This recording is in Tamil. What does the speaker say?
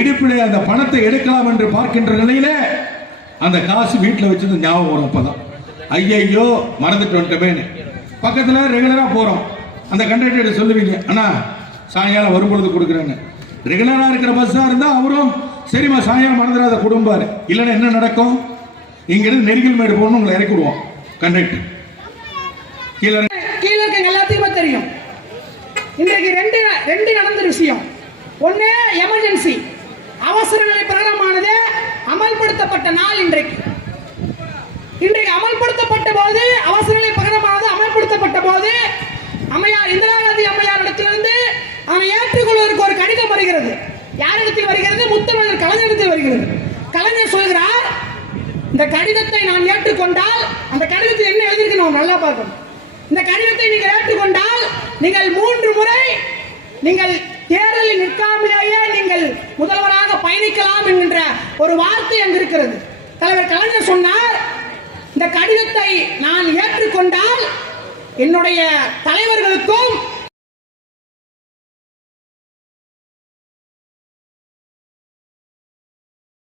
இடுப்பிலே அந்த பணத்தை எடுக்கலாம் என்று பார்க்கின்ற நிலையில அந்த காசு வீட்டில் வச்சது ஞாபகம் வரும். அப்பதான் ஐயையோ மறந்துட்டு வந்துட்டோமேன்னு பக்கத்துல ரெகுலரா போறோம். அந்த கண்டக்டர் சொல்லுவீங்க, அண்ணா சாயங்காலம் வரும்பொழுது கொடுக்குறேன்னு. ரெகுலரா இருக்கிற பஸ்ஸா இருந்தா அவரும் சரிம்மா சாயங்காலம் மறந்துடாத குடும்பாரு. இல்லைன்னா என்ன நடக்கும்? இங்கிருந்து நெருங்கில் மேடு போகணும், உங்களை இறக்கி விடுவோம் கண்டக்டர். கீழே இருக்க எல்லாத்தையுமே தெரியும். இன்றைக்கு ரெண்டு நடந்த விஷயம். ஒன்னு எமர்ஜென்சி அவசர நிலை பிரகடனமானது அமல்படுத்தப்பட்ட நாள். இன்றைக்கு அமல்படுத்தப்பட்ட போது அவசர நிலை பிரகடனமானது அமல்படுத்தப்பட்ட போது அம்மையார் இந்திரா காந்தி அம்மையார் இடத்திலிருந்து அதனை ஏற்றுக்கொள்வதற்கு ஒரு கடிதம் வருகிறது. யார் இடத்தில் வருகிறது? முத்தமிழர் கலைஞரிடத்தில் வருகிறது. கலைஞர் சொல்கிறார், இந்த கடிதத்தை நான் ஏற்றுக்கொண்டால், அந்த கடிதத்தில் என்ன எழுதியிருக்கணும் நல்லா பார்க்கணும். இந்த கடிதத்தை நீங்கள் ஏற்றுக்கொண்டால் நீங்கள் 3 முறை நீங்கள் தேர்தலில் நிற்காமலேயே நீங்கள் முதல்வராக பயணிக்கலாம் என்கின்ற ஒரு வார்த்தை அங்கு இருக்கிறது. தலைவர் கலைஞர் சொன்னார், இந்த கடிதத்தை நான் ஏற்றுக்கொண்டால் என்னுடைய தலைவர்களுக்கும்